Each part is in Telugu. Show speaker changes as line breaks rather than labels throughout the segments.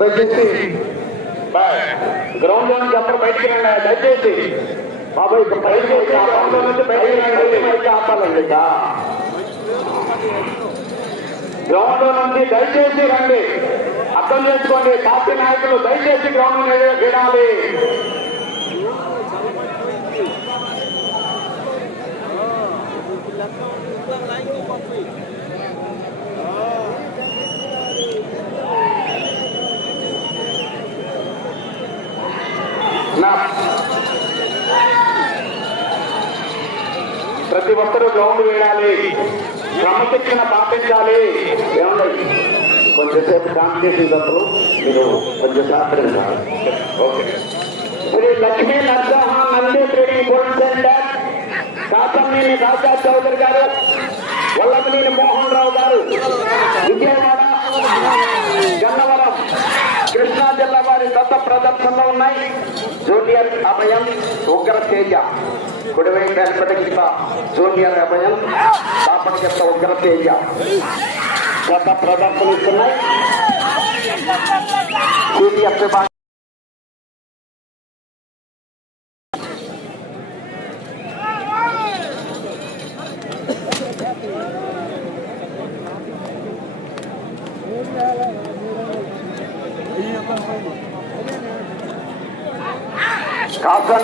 దయచేసి. గ్రౌండ్లో నుంచి అందరూ బయటికి రండి. దయచేసి. బాబు ఇక బయటికి గ్రౌండ్లో నుంచి బయటికి రండి. బయట ఆపాలండి గ్రౌండ్లో నుంచి దయచేసి రండి. అర్థం చేసుకోండి. పార్టీ నాయకులు దయచేసి గ్రౌండ్ వినాలి. నా ప్రతి ఒక్కరూ గ్రౌండ్ వేయాలి. క్రమశిక్షణ పాటించాలి ఏమండి? కొంచెంసేపు కాంపిటీషన్ చేసేటప్పుడు మీరు కొంచెం సహకరించాలి. Okay. Shri Lakshmi Narasimha Nandeshwari trading gold centre. Kasamneni Raja Chowdary గారు వల్లభనేని మోహన్ రావు గారు విజయవాడ గన్నవరం కృష్ణా జిల్లా వారి దత్త ప్రదర్శనలో ఉన్నాయి. జూనియర్ అభయం ఉగ్రతేజ కుడివైపు వెంకటగిత జూనియర్ అభయం దాపటికెత్త ఉగ్రతేజ తేజ. గత ప్రదర్శనిస్తున్నాయి సీనియర్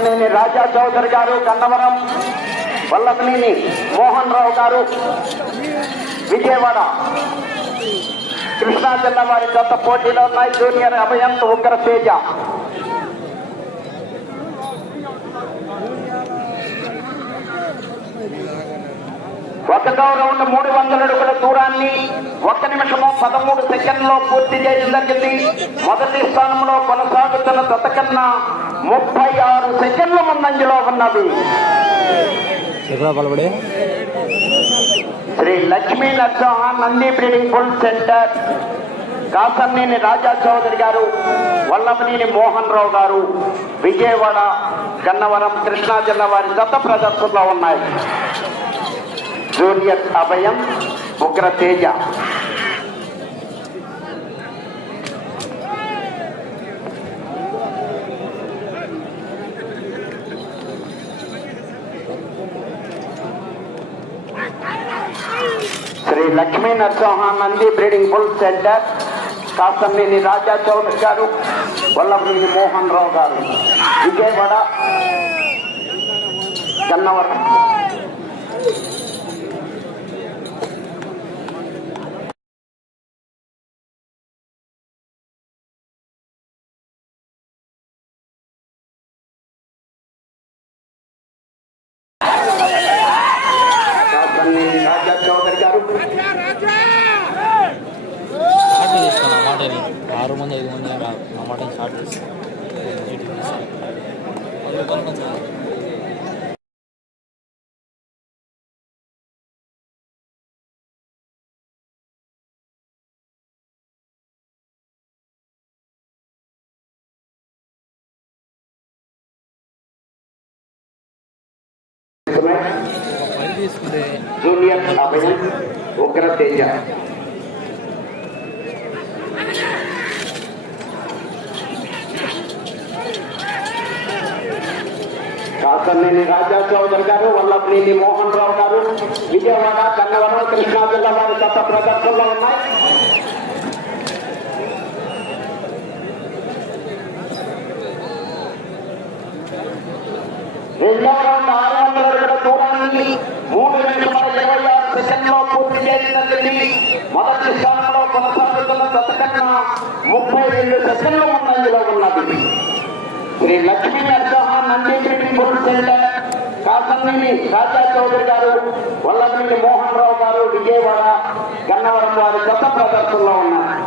విభాగం రాజా చౌదరి గారు కన్నవరం వల్లభనేని మోహన్ రావు గారు విజయవాడ కృష్ణా జిల్లా వారి గత పోటీలో ఉన్నాయి. జూనియర్ అభయంత్ ఉగ్ర తేజ. ఒకటో రౌండ్ మూడు వందల అడుగుల దూరాన్ని ఒక్క నిమిషము పదమూడు సెకండ్లో పూర్తి చేయడం జరిగింది. మొదటి స్థానంలో కొనసాగుతున్న దత కన్నా ముప్పై ఆరు సెకండ్ల ముందంజలో ఉన్నది. Shri Lakshmi Narasimha Nandi breeding bull centre. Kasarneni Raja Chowdary గారు వల్లభనేని మోహన్ రావు గారు విజయవాడ గన్నవరం కృష్ణా జిల్లా వారి గత ప్రదర్శనలో ఉన్నాయి. Junior Abhayam Ugra Teja Shri Lakshmi Narasimhanandi breeding bull centre Kasamneni Raja Chowdary గారు వల్లభనేని మోహన్ రావు గారు. విజయవాడ గన్నవరం కాసంనేని రాజా చౌదరి గారు
స్టార్ట్ చేస్తాను ఆ మాటని ఆరు మంది ఐదు మంది కాదు స్టార్ట్ చేస్తాను నీట్గా తీస్తాను. అందులో కనిపించదు. ఒక ఫైల్ తీసుకుంటే
జూనియర్ అభయం ఉగ్ర తేజ కాసర్నేని రాజా చౌదరి గారు వల్లభనేని మోహన్ రావు గారు విజయవాడ కన్నవరం కృష్ణా జిల్లా వారి గత ప్రదర్శనలో ఉన్నాయి రెండో ఆరు వందల అడుగుల దూరాన్ని మూడు నిమిషాల ఇరవై ఆరు సెకండ్లో పూర్తి చేసినది మొదటి స్థానంలో కొనసాగుతున్న గతకన్నా ముప్పై రెండు సెకండ్ల ముందంజలో ఉన్నది Shri Lakshmi Narasimha Nandi breeding bull centre Raja Chowdary గారు వల్లభనేని మోహన్ రావు గారు విజయవాడ గన్నవరం వారి గత ప్రదర్శనలో ఉన్నారు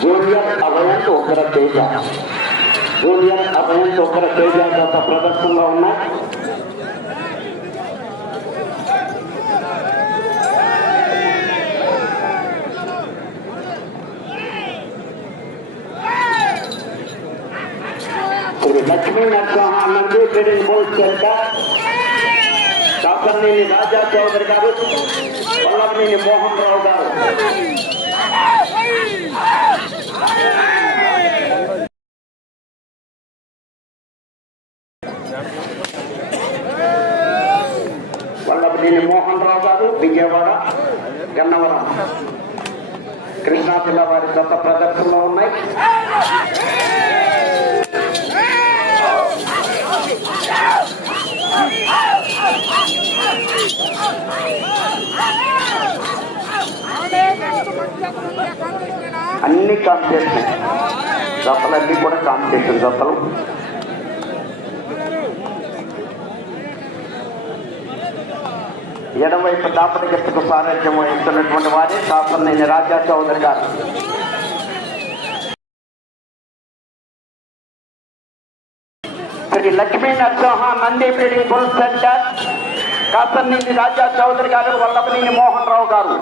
జూనియర్ అభయంత్ ఉగ్ర తేజ జూనియర్ అభయంత్ ఉగ్ర తేజ గత ప్రదర్శనలో ఉన్నాయి Lakshmi Narasimha Nandi trading bull centre Kakarneni Raja Chowdary గారు వల్లభనేని మోహన్ రావు గారు వల్లభనేని మోహన్ రావు గారు విజయవాడ గన్నవరం కృష్ణా జిల్లా వారి గత ప్రదర్శనలో ఉన్నాయి. అన్ని కాంపిటీషన్ జతలన్నీ కూడా కాంపిటీషన్ జతలు. ఎడమవైపు దాపటి గట్టుకు సారథ్యం వహిస్తున్నటువంటి వారి శాసనైన రాజా చౌదరి గారు. Shri Lakshmi Narasimha Nandi breeding bull centre Kasarneni Raja Chowdary గారు వల్లభనేని మోహన్ రావు గారు.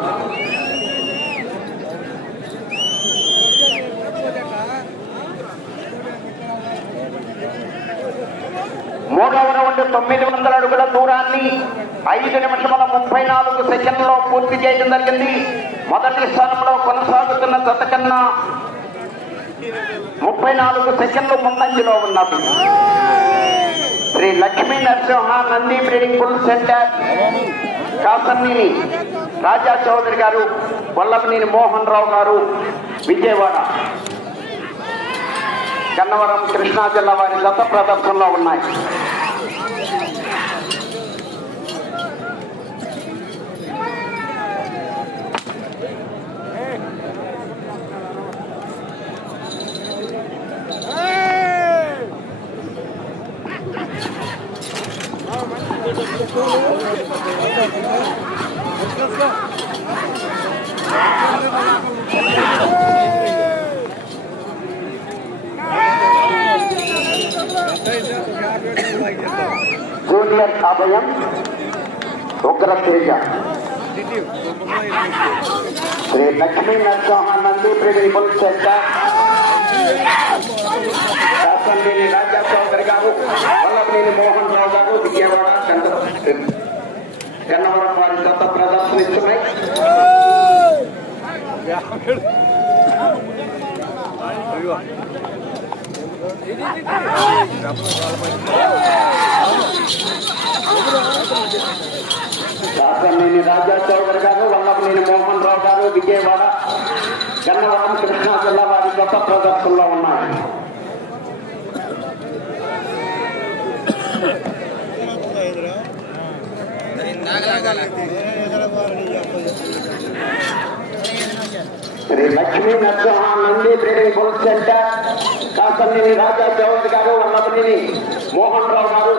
మూడవ రౌండ్ తొమ్మిది వందల అడుగుల దూరాన్ని ఐదు నిమిషముల ముప్పై నాలుగు సెకండ్లో పూర్తి చేయడం జరిగింది. మొదటి స్థానంలో కొనసాగుతున్న జత కన్నా ముప్పై నాలుగు సెకండ్లు ముందంజలో ఉన్నది. Shri Lakshmi Narasimha Nandi breeding bull centre. Kasanneni Raja Chowdary గారు వల్లభనేని మోహన్ రావు గారు విజయవాడ. గన్నవరం కృష్ణా జిల్లా వారి గత ప్రదర్శనలో ఉన్నాయి. Junior Abhayam Ugra Teja Shri Lakshmi Narasimhanandi Nandi breeding bull centre శాసనలేని Raja Chowdary గారు వల్లభనేని మోహన్ రావు గారు విజయవాడ. గన్నవరం వారి గత ప్రదర్శనిస్తున్నాయి. శాసనలేని రాజా చౌదరి గారు వల్లభనేని మోహన్ రావు గారు విజయవాడ గన్నవరం కృష్ణా జిల్లా వారి గొప్ప ప్రదర్శనలో ఉన్నాయి. Shri Lakshmi Narasimha Nandi trading bull centre Kasaneni Raja Chowdary గారు వల్లభనేని మోహన్ రావు గారు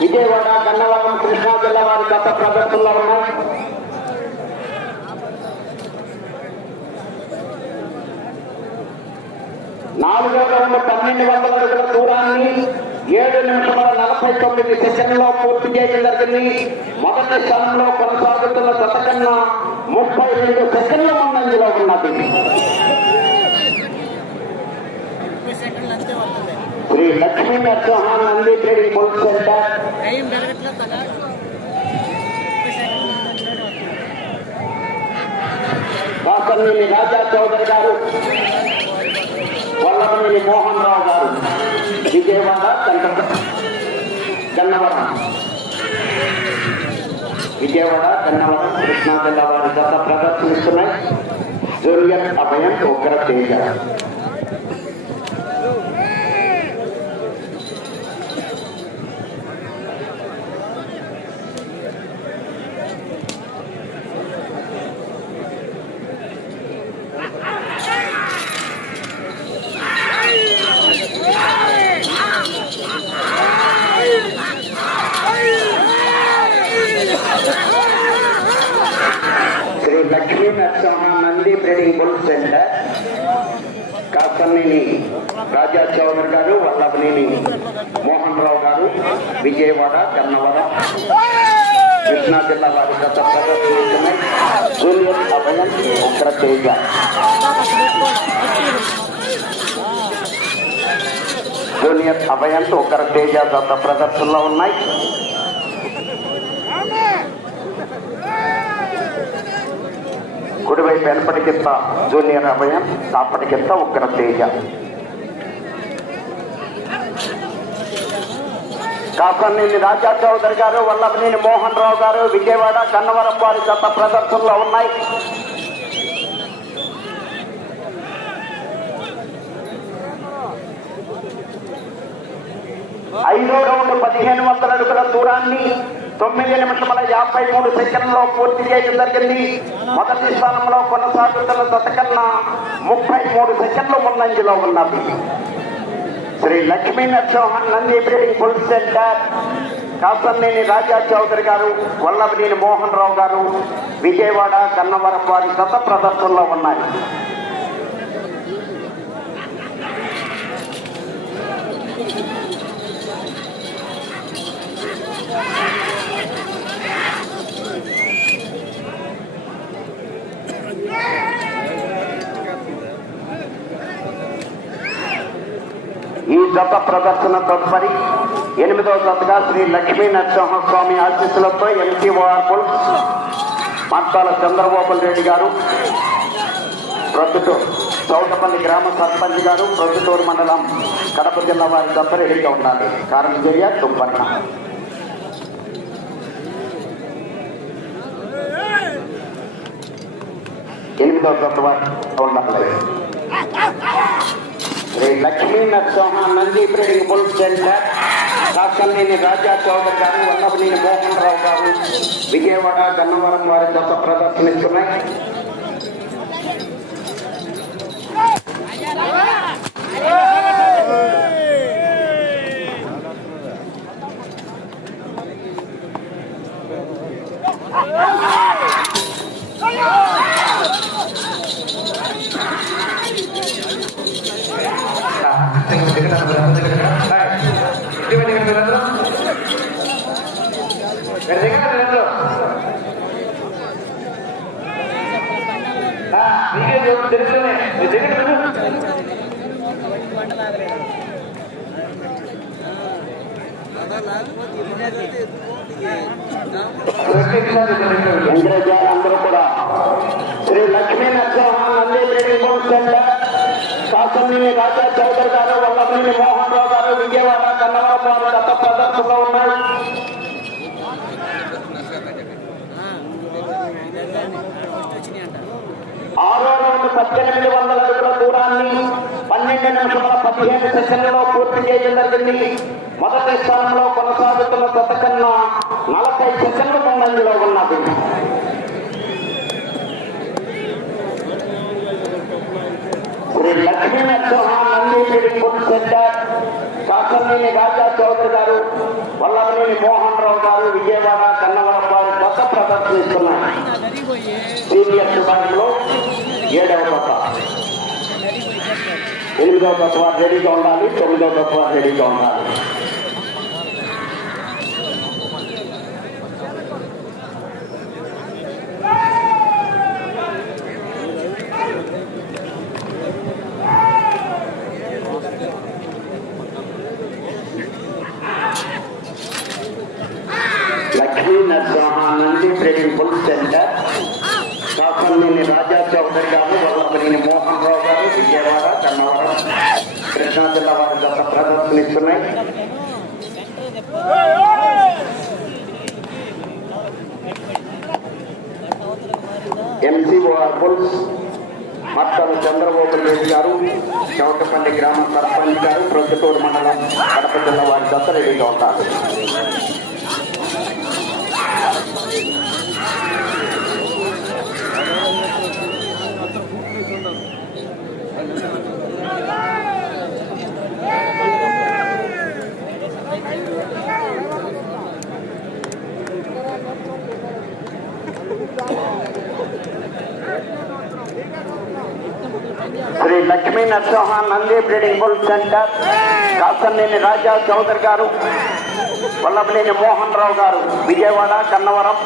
విజయవాడ గన్నవరం కృష్ణా జిల్లా వారి గత ప్రదర్శనలో ఉన్నాయి నాలుగో రౌండ్ పన్నెండు వందల అడుగుల దూరాన్ని ఏడు నిమిషముల నలభై తొమ్మిది సెకండ్లో పూర్తి చేయడం జరిగింది. మొదటి స్థానంలో కొనసాగుతున్న జత కన్నా ముప్పై రెండు సెకండ్ల ముందంజలో ఉన్నది. Shri Lakshmi Narasimha Nandi trading bull centre Raja Chowdary గారు వల్లభనేని మోహన్ రావు గారు. విజయవాడ చంద్ర గన్నవరం విజయవాడ గన్నవరం కృష్ణా జిల్లా వారి గత ప్రదర్శనిస్తున్నాయి junior Abhayam Ugra Teja Shri Lakshmi Narasimha Nandi breeding bull centre Raja Chowdary గారు వల్లభనేని మోహన్ రావు గారు విజయవాడ గన్నవరం కృష్ణా జిల్లా వారి గత ప్రదర్శిస్తున్నాయి జూనియర్ అభయం ఉగ్ర తేజ జూనియర్ అభయంత్ ఒకరి తేజ దత్త ప్రదర్శనలో ఉన్నాయి. కుడివైపు వెనపటికింత జూనియర్ అభయం కాపటికింత ఉగ్ర తేజ. కాసనేని రాజా చౌదరి గారు వల్లభనేని మోహన్ రావు గారు విజయవాడ కన్నవరం వారి గత ప్రదర్శనలో ఉన్నాయి. ఐదో రౌండ్ పదిహేను వందల అడుగుల దూరాన్ని తొమ్మిది నిమిషముల యాభై మూడు సెకండ్లో పూర్తి చేయడం జరిగింది. మొదటి స్థానంలో కొనసాగుతున్న దశకన్నా ముప్పై మూడు సెకండ్లు ముందంజలో ఉన్నది. Shri Lakshmi Narasimhan Nandi breeding bull centre. Kasanneni Raja Chowdary గారు వల్లభనేని మోహన్ రావు గారు విజయవాడ కన్నవరం వారి గత ప్రదర్శనలో ఉన్నాయి ఈ జత ప్రదర్శన తదుపరి ఎనిమిదవ జతగా శ్రీ లక్ష్మీ నరసింహస్వామి ఆశీస్సులతో ఎంసీఓఆర్ పుల్స్ మట్టాల చంద్రబాబు రెడ్డి గారు ప్రొద్దుటూరు చౌటపల్లి గ్రామ సర్పంచ్ గారు ప్రొద్దుటూరు మండలం కడప జిల్లా వారి జత రెడీగా ఉండాలి. కారణజయ్య దుంపన్న ఎనిమిదవ జత వారు ఉండాలి. Shri Lakshmi Narasimha Nandi breeding bull centre Kakalneni Raja Chowdary గారు వల్లభనేని మోహన్ రావు గారు విజయవాడ గన్నవరం వారి దశ ప్రదర్శనిస్తున్నాయి ఇంద్రజాలందరూ కూడా Shri Lakshmi Narasimha Nandi breeding bull centre Kasamneni Raja Chowdary గారు వల్లభనేని మోహన్ రావు గారు విజయవాడ కన్నవరం వారి గత ప్రదర్శనలో ఉన్నారు ఆరో రౌండ్ పద్దెనిమిది వందల అడుగుల దూరాన్ని పన్నెండు నిమిషముల పదిహేను సెషన్లలో పూర్తి చేయడం జరిగింది. మొదటి స్థానంలో కొనసాగుతున్న గత కన్నా నలభై సెషన్లు ముందంజలో ఉన్నది. శ్రీ లక్ష్మీ నరసింహ నంది ఫుడ్ సెంటర్ కాకర్నేని రాజా చౌదరి గారు వల్లభనేని మోహన్ రావు గారు విజయవాడ కన్నవరం వారు కొత్త ప్రదర్శనిస్తున్నారు సీనియర్ విభాగంలో ఏడవ కొత్త ఎనిమిదవ కొత్త వారు రెడీగా ఉండాలి తొమ్మిదవ కొత్త వారు రెడీగా ఉండాలి Lakshmi Narasimha Nandi trading bull centre Kasamneni Raja Chowdary గారు వల్లభనేని మోహన్ రావు గారు విజయవాడ కన్నవరం కృష్ణా జిల్లా వారి గత ప్రదర్శనిస్తున్నాయి ఎంసీఓఆర్ బుల్స్ మట్టల చంద్రబాబు రెడ్డి గారు చౌటపల్లి గ్రామ సర్పంచ్ గారు ప్రొద్దుటూరు మండలం కడప జిల్లా వారి దత్త రెడీగా ఉంటారు Shri Lakshmi Narasimha Nandi breeding bull centre. Kasanneni Raja Chowdary గారు వల్లభనేని మోహన్ రావు గారు విజయవాడ కన్నవరం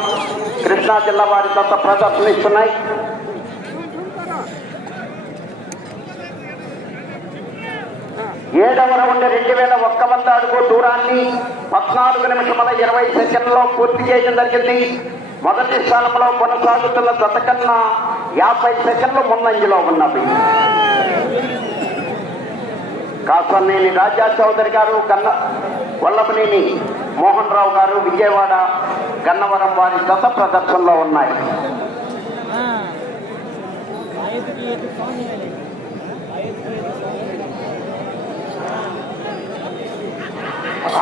కృష్ణా జిల్లా వారి తత్వ ప్రదర్శనిస్తున్నాయి. ఏడవ రౌండ్ రెండు వేల ఒక్క వంద అడుగు దూరాన్ని పద్నాలుగు నిమిషముల ఇరవై సెకండ్లో పూర్తి చేయడం జరిగింది. మొదటి స్థానంలో కొనసాగుతున్న తతకన్నా యాభై సెకండ్లు ముందంజలో ఉన్నవి. కాసనేని రాజా చౌదరి గారు గన్న వల్లభనేని మోహన్ రావు గారు విజయవాడ గన్నవరం వారి దశ ప్రదర్శనలో ఉన్నాయి.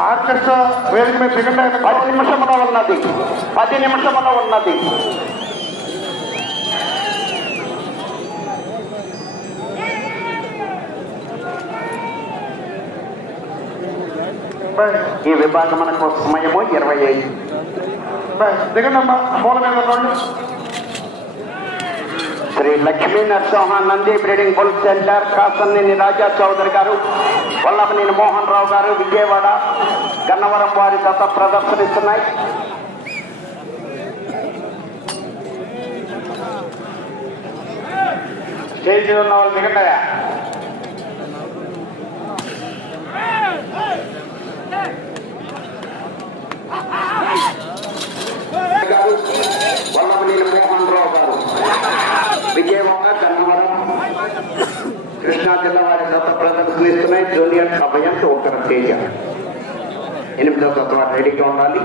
ఆర్కెస్ట్రా వేదిక మీద
పది నిమిషములో ఉన్నది. పది నిమిషములో ఉన్నది. ఈ విభాగమునకు సమయము ఇరవై ఐదు.
బాయ్ దిగండి అమ్మా మూల మీద.
Shri Lakshmi Narasimha Nandi breeding bull centre Kasanneni Raja Chowdary గారు వల్లభనేని మోహన్ రావు గారు విజయవాడ గన్నవరం వారి దత ప్రదర్శనిస్తున్నాయి.
స్టేజ్ ఉన్న వాళ్ళు దిగండియా
గారు వల్లభనేని మోహన్ రావు గారు విజయవాడ గన్నవరం కృష్ణా జిల్లా వారి దత్త ప్రదర్శనిస్తున్నాయి జూనియర్ అభయం ఒకర తేజ ఎనిమిదవ తత్వ రెడీగా ఉండాలి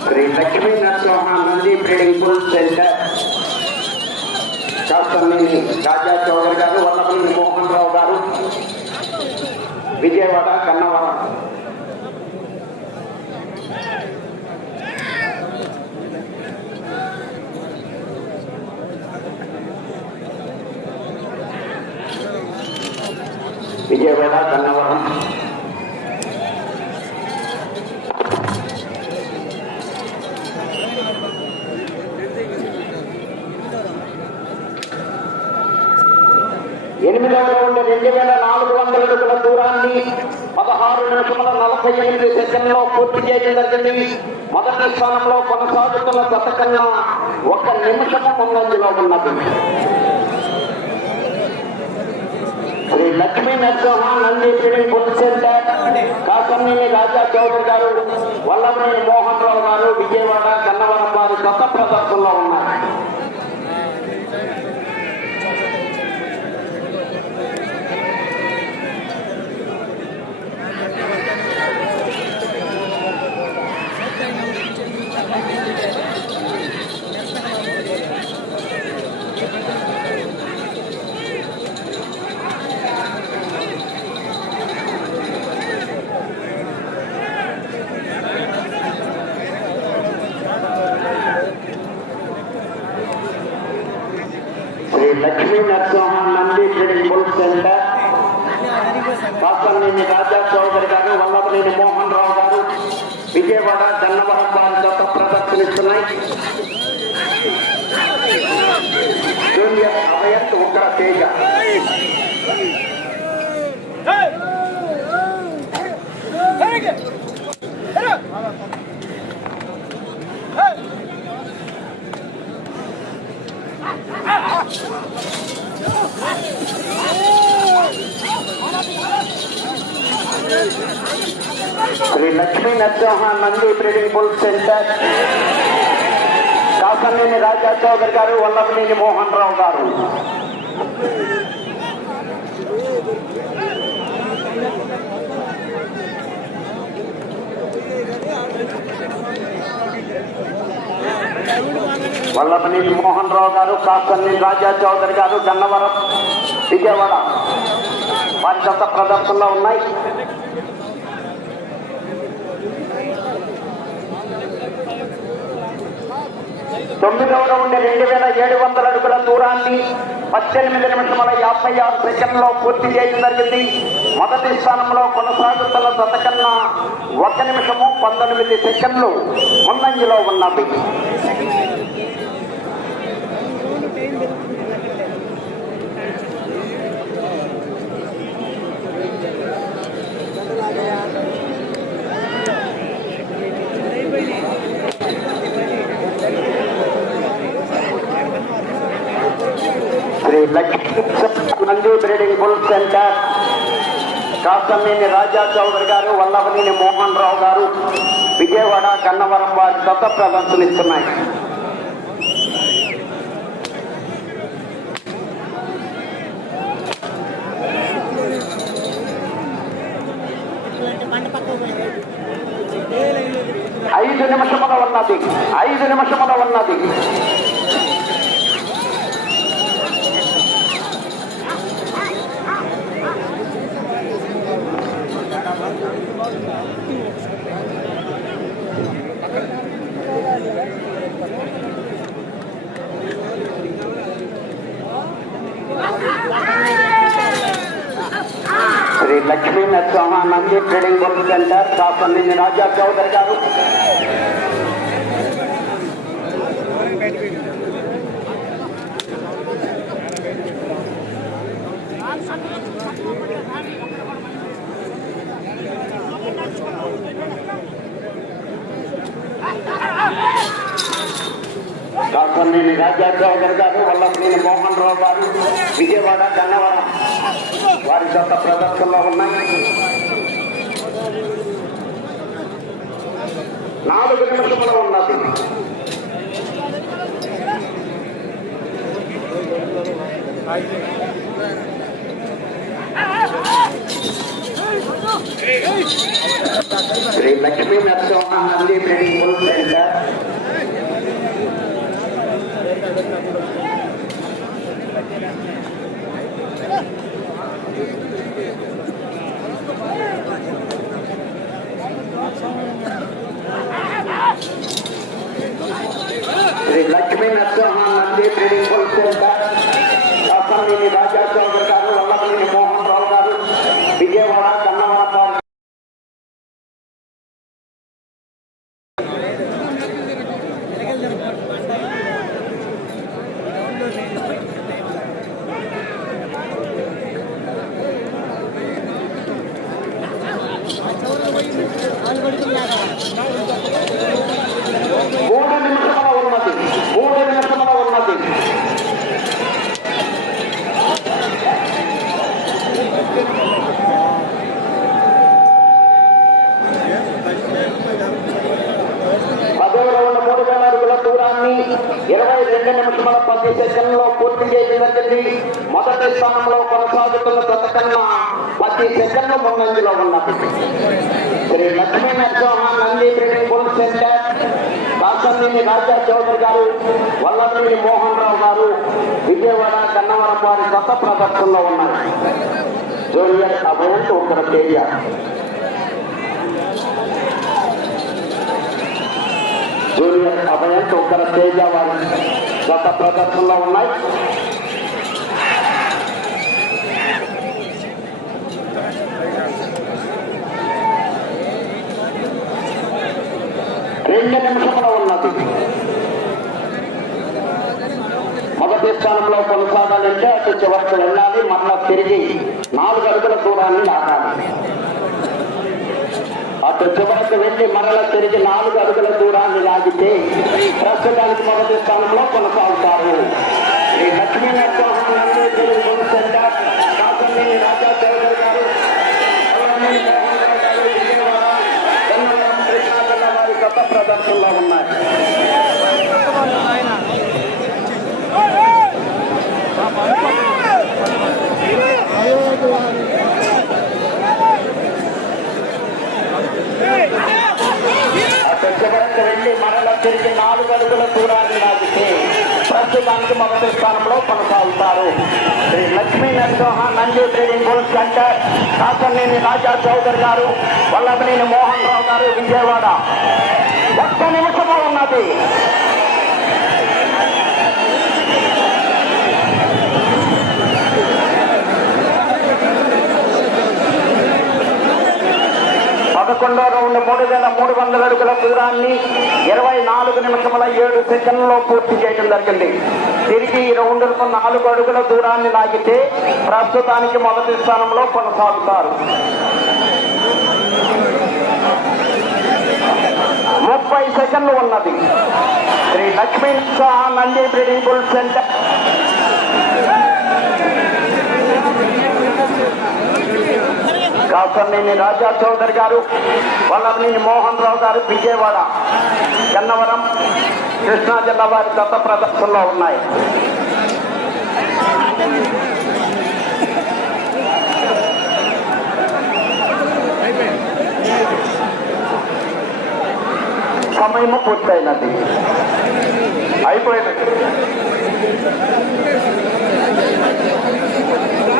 Shri Lakshmi Narasimha Nandi breeding bull centre శాస్త్రనేని Raja Chowdary గారు వల్లభనేని మోహన్ రావు గారు విజయవాడ కన్నవరం. విజయవాడ కన్నవరం ఎనిమిదవ రెండు వేల నాలుగు వందల అడుగుల దూరాన్ని పదహారు నిమిషముల నలభై ఎనిమిది సెకండ్లో పూర్తి చేయడం జరిగింది. మొదటి స్థానంలో కొనసాగుతున్న జత కన్నా ఒక నిమిషము ముందంజలో ఉన్నది. Shri Lakshmi Narasimha Nandi feeding bull centre Kasammeni Raja Chowdary గారు వల్లభనేని మోహన్ రావు గారు విజయవాడ కన్నవరం వారి కొత్త ప్రదర్శనలో ఉన్నారు Shri Lakshmi Narasimha Nandi feeding bull centre Kasaneni Raja Chowdary గారు వల్లభనేని మోహన్ రావు గారు విజయవాడ గన్నవరం వారి జత ప్రదర్శనిస్తున్నాయి junior అభయత్ Ugra Teja Shri Lakshmi Narasimha Nandi breeding bull centre Kasaneni Raja Chowdary గారు వల్లభనేని మోహన్ రావు గారు. వల్లభనేని మోహన్ రావు గారు కాసనేని రాజా చౌదరి గారు గన్నవరం విజయవాడ. వారి గత ప్రదర్శనలో ఉన్నాయి. తొమ్మిదవలో ఉండే రెండు వేల ఏడు వందల అడుగుల దూరాన్ని పద్దెనిమిది నిమిషముల యాభై ఆరు సెకండ్లో పూర్తి చేయడం జరిగింది. మొదటి స్థానంలో కొనసాగుతున్న జత కన్నా ఒక నిమిషము పంతొమ్మిది సెకండ్లు ముందంజలో ఉన్నవి. Lakshmi Nandi breeding bull centre Kasameni Raja Chowdary గారు వల్లభనేని మోహన్ రావు గారు విజయవాడ కన్నవరం వారి కొత్త ప్రదర్శనిస్తున్నాయి ఐదు నిమిషముల ఉన్నది ఐదు నిమిషముల ఉన్నది Shri Lakshmi Narasimhanandi trading bull centre కాసంది Raja Chowdary గారు. కాసంనేని రాజా చౌదరి గారు వల్లభనేని మోహన్ రావు గారు విజయవాడ గన్నవరం వారి గత ప్రదర్శనలో ఉన్నాయి నాలుగు నిమిషములు ఉన్నది Shri Lakshmi Narasimha Nandi trading bull centre Shri Lakshmi Narasimha Nandi trading bull centre అసెంబ్లీని రాజా చౌదరి గారు వల్లభనేని మోహన్ రావు గారు విజయవాడ కన్నవరం వారి
వాళ్ళు పడుకున్నారు
మూడు నిమిషముల ఉన్నది మూడు నిమిషముల ఉన్నది పదవులో ఉన్న మూడు వేల అడుగుల దూరాన్ని ఇరవై రెండు నిమిషముల పది సెకండ్లో పూర్తి చేయగలిగింది మొదటి స్థానంలో కొనసాగుతున్న గత పది సెకండ్ల ముందంజలో ఉన్నది. Shri Lakshmi Narasimha Nandi trading bull centre Kasamneni Raja Chowdary గారు వల్లభనేని మోహన్ రావు గారు విజయవాడ కన్నవరం వారి కొత్త ప్రదర్శనలో ఉన్నారు. జూనియర్ అభయంతో ఒక తేజ జూనియర్ అభయంతో ఒకరు తేజ వారి గత ప్రదర్శనలో ఉన్నాయి. రెండు నిమిషంలో ఉన్నది. మొదటి స్థానంలో కొనసాగాలంటే అటు చివరికి వెళ్ళాలి మరలా తిరిగి నాలుగు అడుగుల దూరాన్ని దాటాలి. చివరికి వెళ్ళి మరల తిరిగి నాలుగు అడుగుల దూరాన్ని లాగితే ప్రస్తుతానికి మొదటి స్థానంలో కొనసాగుతారు ఈ లక్ష్మీ నరసింహానంద తెలుగు సెంటర్ కాసంనేని రాజా చౌదరి గారు వారి కొత్త ప్రదర్శనలో ఉన్నాయి అటు వెళ్ళి మరల తిరిగి నాలుగు అడుగుల దూరాన్ని లాగితే ప్రస్తుతానికి మొదటి స్థానంలో కొనసాగుతారు Shri Lakshmi Narasimha Nandi trading gold centre Kasaneni Raja Chowdary గారు వల్లభనేని మోహన్ రావు గారు విజయవాడ ఒక్క నిమిషము ఉన్నది పదకొండో రౌండ్ మూడు వేల మూడు వందల అడుగుల దూరాన్ని ఇరవై నాలుగు నిమిషముల ఏడు సెకండ్లో పూర్తి చేయడం జరిగింది. తిరిగి ఈ రౌండ్లకు నాలుగు అడుగుల దూరాన్ని లాగితే ప్రస్తుతానికి మొదటి స్థానంలో కొనసాగుతారు. ముప్పై సెకండ్లు ఉన్నది. Shri Lakshmi Narasimha Nandi breeding centre. Kasarneni Raja Chowdary గారు వల్లభనేని మోహన్ రావు గారు విజయవాడ గన్నవరం కృష్ణా జిల్లా వారి దత్త ప్రదర్శనలో ఉన్నాయి సమయము పూర్తయినది
అయిపోయింది
Thank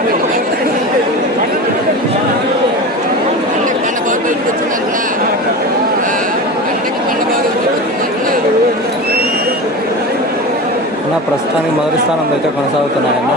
you బయటకు వచ్చిందంటున్నా కంటకి కండ బాగా బయటకు వచ్చిందంటున్నా
అన్న ప్రస్తుతానికి మొదటి స్థానంలో అయితే కొనసాగుతున్నాయన్న.